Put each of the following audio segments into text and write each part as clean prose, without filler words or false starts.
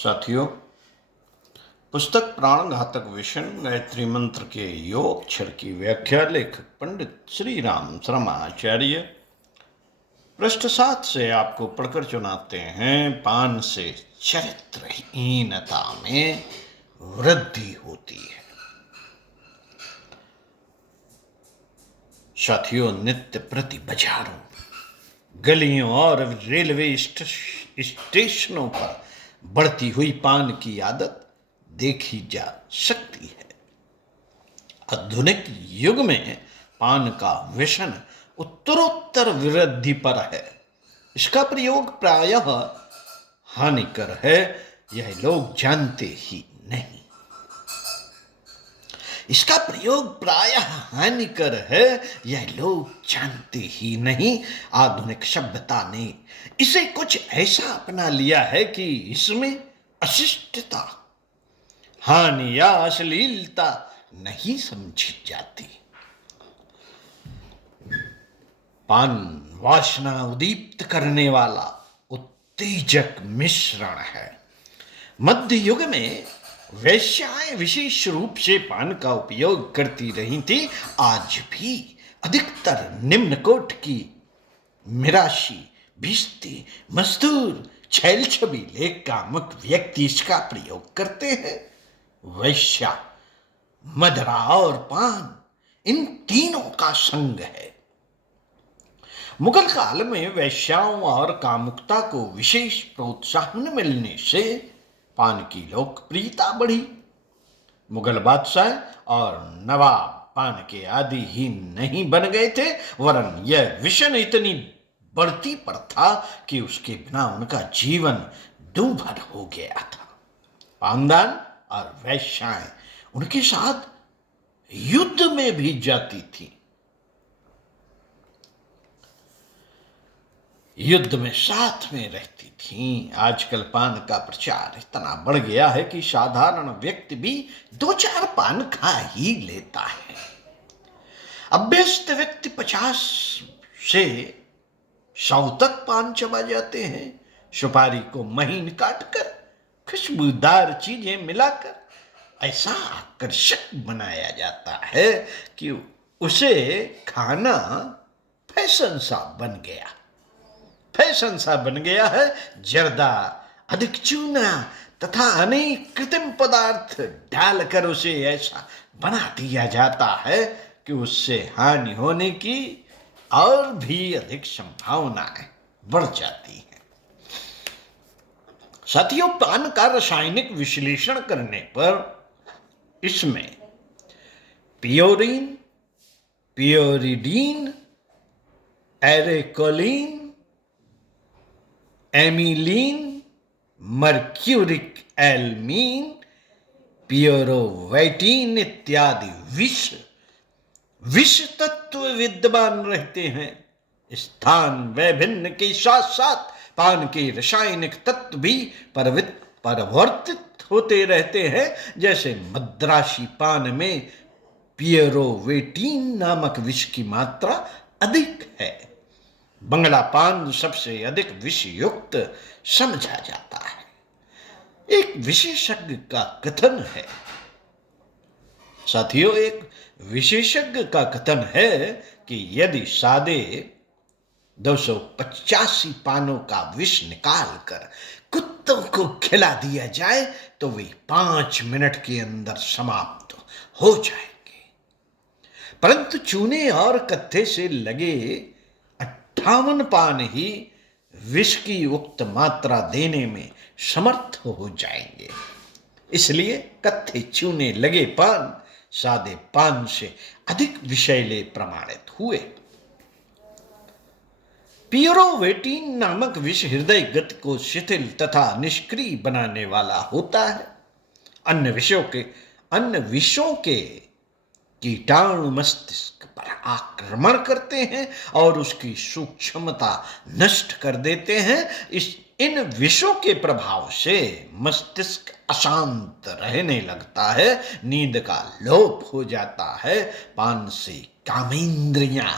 साथियों, पुस्तक प्राणघातक विषण गायत्री मंत्र के योगक्षर की व्याख्या लेखक पंडित श्री राम शर्माचार्य पृष्ठ 7 से आपको पढ़कर सुनाते हैं। पान से चरित्रहीनता में वृद्धि होती है। साथियों, नित्य प्रति बाजारों, गलियों और रेलवे स्टेशनों पर बढ़ती हुई पान की आदत देखी जा सकती है। आधुनिक युग में पान का व्यसन उत्तरोत्तर वृद्धि पर है। इसका प्रयोग प्रायः हानिकर है, यह लोग जानते ही नहीं। इसका प्रयोग प्रायः हानिकर है, यह लोग जानते ही नहीं। आधुनिक सभ्यता ने इसे कुछ ऐसा अपना लिया है कि इसमें अशिष्टता, हानि या अश्लीलता नहीं समझी जाती। पान वासना उद्दीप्त करने वाला उत्तेजक मिश्रण है। मध्य युग में वेश्याएं विशेष रूप से पान का उपयोग करती रही थी। आज भी अधिकतर निम्न कोट की मिराशी, भिश्ती, मजदूर, छैल छबीले कामुक व्यक्ति इसका प्रयोग करते हैं। वैश्या, मदरा और पान, इन तीनों का संग है। मुगल काल में वैश्याओं और कामुकता को विशेष प्रोत्साहन मिलने से पान की लोकप्रियता बढ़ी। मुगल बादशाह और नवाब पान के आदि ही नहीं बन गए थे, वरन यह विषण इतनी बढ़ती पर था कि उसके बिना उनका जीवन दूभर हो गया था। पानदान और वैश्याएं उनके साथ युद्ध में भी जाती थी। युद्ध में साथ में रहती थीं। आजकल पान का प्रचार इतना बढ़ गया है कि साधारण व्यक्ति भी 2-4 पान खा ही लेता है। अभ्यस्त व्यक्ति 50 से 100 तक पान चबा जाते हैं। सुपारी को महीन काटकर खुशबूदार चीजें मिलाकर ऐसा आकर्षक बनाया जाता है कि उसे खाना फैशन सा बन गया है। जर्दा, अधिक चूना तथा अनेक कृत्रिम पदार्थ डालकर उसे ऐसा बना दिया जाता है कि उससे हानि होने की और भी अधिक संभावनाएं बढ़ जाती हैं। साथियों, पान का रासायनिक विश्लेषण करने पर इसमें पियोरीन, पियोरिडीन, एरेकोलिन, एमिलीन, मर्क्यूरिक एल्मीन, पियोरोवेटिन इत्यादि विष तत्व विद्यमान रहते हैं। स्थान वैभिन्न के साथ साथ पान के रासायनिक तत्व भी परिवर्तित होते रहते हैं। जैसे मद्रासी पान में पियोरोवेटिन नामक विष की मात्रा अधिक है। बंगला पान सबसे अधिक विष युक्त समझा जाता है। एक विशेषज्ञ का कथन है, साथियों, एक विशेषज्ञ का कथन है कि यदि सादे 285 पानों का विष निकालकर कुत्तों को खिला दिया जाए तो वे 5 मिनट के अंदर समाप्त हो जाएंगे। परंतु चूने और कत्थे से लगे 58 पान ही विष की उक्त मात्रा देने में समर्थ हो जाएंगे। इसलिए कत्थे चूने लगे पान सादे पान से अधिक विषैले प्रमाणित हुए। पियोरोवेटिन नामक विष हृदय गति को शिथिल तथा निष्क्रिय बनाने वाला होता है। अन्य विषों के कीटाणु मस्तिष्क पर आक्रमण करते हैं और उसकी सूक्ष्मता नष्ट कर देते हैं। इन विषों के प्रभाव से मस्तिष्क अशांत रहने लगता है, नींद का लोप हो जाता है। पान से कामेंद्रियां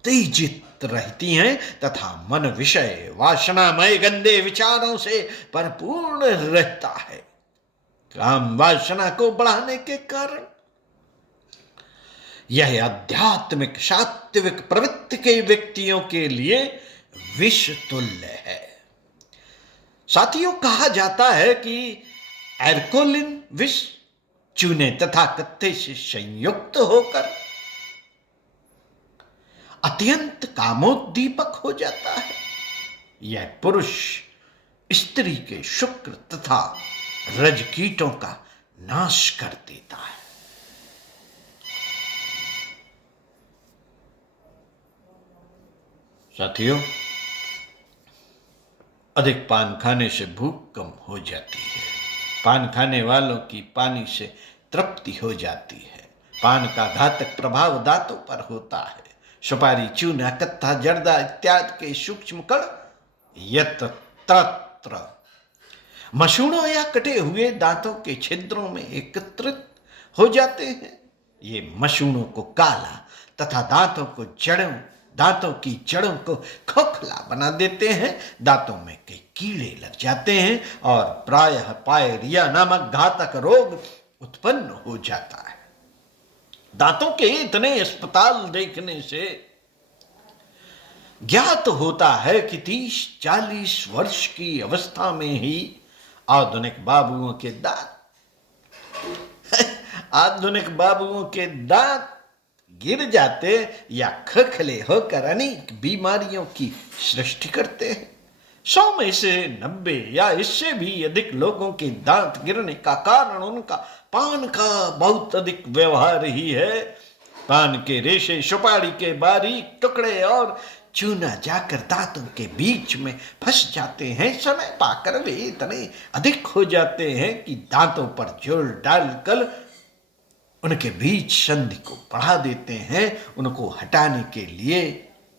उत्तेजित रहती हैं तथा मन विषय वासनामय गंदे विचारों से परिपूर्ण रहता है। काम वासना को बढ़ाने के कारण यह आध्यात्मिक सात्विक प्रवृत्ति के व्यक्तियों के लिए विष तुल्य है। साथियों, कहा जाता है कि एल्कोलिन विष चूने तथा कत्थे से संयुक्त होकर अत्यंत कामोद्दीपक हो जाता है। यह पुरुष स्त्री के शुक्र तथा रज कीटों का नाश कर देता है। साथियों, अधिक पान खाने से भूख कम हो जाती है। पान खाने वालों की पानी से तृप्ति हो जाती है। पान का घातक प्रभाव दांतों पर होता है। सुपारी, चूना, कत्था, जर्दा इत्यादि के सूक्ष्म कण यत्र मसूड़ों या कटे हुए दांतों के छिद्रों में एकत्रित हो जाते हैं। ये मसूड़ों को काला तथा दांतों की जड़ों को खोखला बना देते हैं। दांतों में कई कीड़े लग जाते हैं और प्रायः पायरिया नामक घातक रोग उत्पन्न हो जाता है। दांतों के इतने अस्पताल देखने से ज्ञात होता है कि 30-40 वर्ष की अवस्था में ही आधुनिक बाबुओं के दांत गिर जाते या खखले होकर अनेक बीमारियों की सृष्टि करते हैं। 100 में से 90 या इससे भी अधिक लोगों के दांत गिरने का कारण उनका पान का बहुत अधिक व्यवहार ही है। पान के रेशे, सुपारी के बारीक टुकड़े और चूना जाकर दांतों के बीच में फंस जाते हैं। समय पाकर वे इतने अधिक हो जाते हैं कि दांतों पर जोर डालकर उनके बीच संधि को बढ़ा देते हैं। उनको हटाने के लिए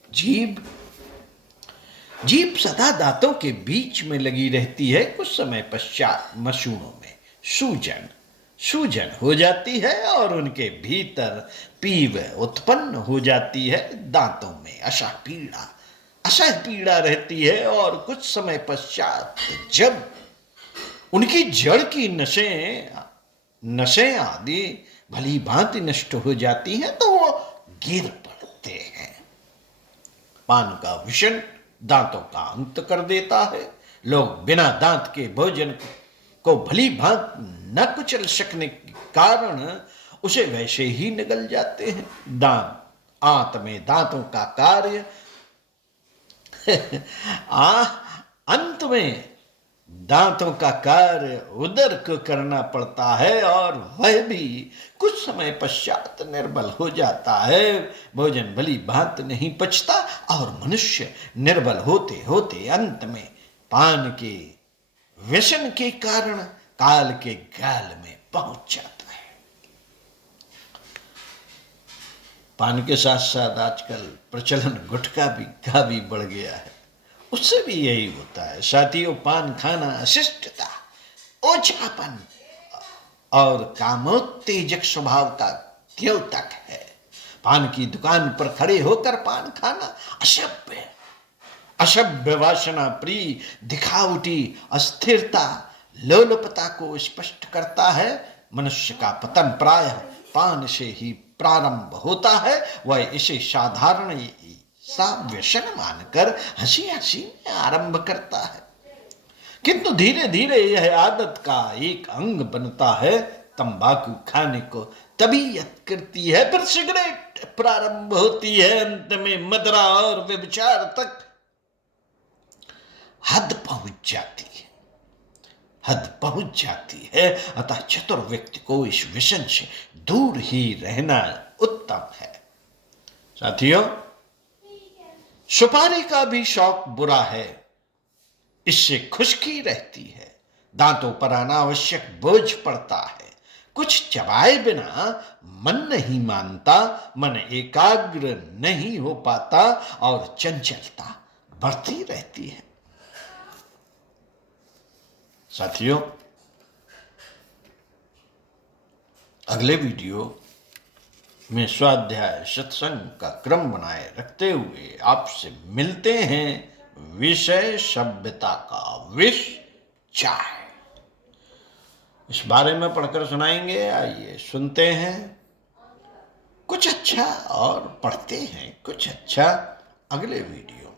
जीभ सदा दांतों के बीच में लगी रहती है। कुछ समय पश्चात मसूड़ों में सूजन हो जाती है और उनके भीतर पीव उत्पन्न हो जाती है। दांतों में असह्य पीड़ा रहती है और कुछ समय पश्चात जब उनकी जड़ की नसें आदि भली भांति नष्ट हो जाती हैं तो वो गिर पड़ते हैं। पान का विषण दांतों का अंत कर देता है। लोग बिना दांत के भोजन को भली भांति न कुचल सकने के कारण उसे वैसे ही निगल जाते हैं। अंत में दांतों का कार्य अंत में दांतों का कार्य उदर को करना पड़ता है और वह भी कुछ समय पश्चात निर्बल हो जाता है। भोजन भली भांति नहीं पचता और मनुष्य निर्बल होते होते अंत में पान के व्यसन के कारण काल के गाल में पहुंच जाता है। पान के साथ साथ आजकल प्रचलन गुटखा का भी बढ़ गया है। उससे भी यही होता है। साथियों, पान खाना अशिष्टता, ओछापन और कामोत्तेजक स्वभाव का द्योतक है। पान की दुकान पर खड़े होकर पान खाना असभ्य वासना प्रिय दिखावटी अस्थिरता लोलुपता को स्पष्ट करता है। मनुष्य का पतन प्रायः पान से ही प्रारंभ होता है। वह इसे साधारण सा व्यसन मानकर हंसी में आरंभ करता है, किंतु धीरे धीरे यह आदत का एक अंग बनता है। तंबाकू खाने को तबीयत करती है, फिर सिगरेट प्रारंभ होती है, अंत में मदरा और व्यभिचार तक हद पहुंच जाती है। अतः चतुर व्यक्ति को इस व्यसन से दूर ही रहना उत्तम है। साथियों, सुपारी का भी शौक बुरा है। इससे खुश्की रहती है, दांतों पर अनावश्यक बोझ पड़ता है, कुछ चबाए बिना मन नहीं मानता, मन एकाग्र नहीं हो पाता और चंचलता बढ़ती रहती है। साथियों, अगले वीडियो में स्वाध्याय सत्संग का क्रम बनाए रखते हुए आपसे मिलते हैं विषय सभ्यता का विष चाय। इस बारे में पढ़कर सुनाएंगे, आइए सुनते हैं कुछ अच्छा और पढ़ते हैं कुछ अच्छा अगले वीडियो।